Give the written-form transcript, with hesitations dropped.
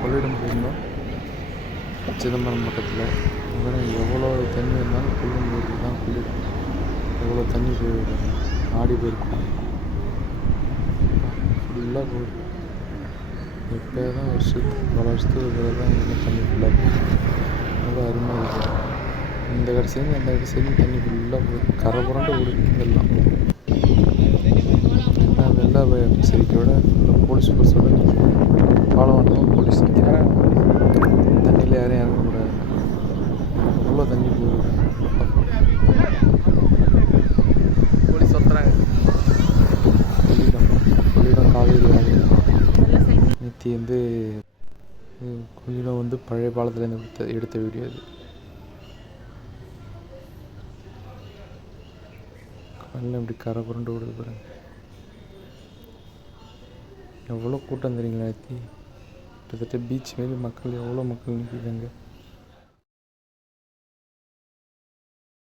கொள்ளிடம் போயிருந்தோம், சிதம்பரம் பக்கத்தில். அதனால் எவ்வளோ தண்ணி இருந்தாலும் கொள்ளிடம் ஊருக்கு தான் கொள்ளிடம். எவ்வளோ தண்ணி போயிருக்காங்க, ஆடி போயிருக்காங்க, ஃபுல்லாக போகுது. இப்போ தான் பல வருஷத்துக்கு பிறகு தான் இங்கே தண்ணி ஃபுல்லாக போகுது. ரொம்ப அருமையாக இருக்குது. இந்த கடைசிலேருந்து அந்த கடைசிலேருந்து தண்ணி ஃபுல்லாக போகுது. கரை புரண்டு ஓடுது வெள்ளம். வெள்ள எச்சரிக்கையோட ஃபுல்லாக போலீஸ் ஃபோர்ஸோடு பாலம் வரணும். போலீஸ் நிற்கிறாங்க. தண்ணியில் யாரும் இறங்கக்கூடாது. அவ்வளோ தண்ணி போகுது. போலீஸ் சுற்றுறாங்க. கொள்ளிடம் காவேரி ஆறு. நேற்று கொள்ளிடம் பழைய பாலத்துலேருந்து எடுத்த வீடியோ அது. வெள்ளம் இப்படி கரை புரண்டு ஓடுது பாருங்க. எவ்வளோ கூட்டம் தெரியுங்களா? நேற்று கிட்டத்தட்ட பீச் மாரி மக்கள், எவ்வளோ மக்கள் நிற்கிதாங்க.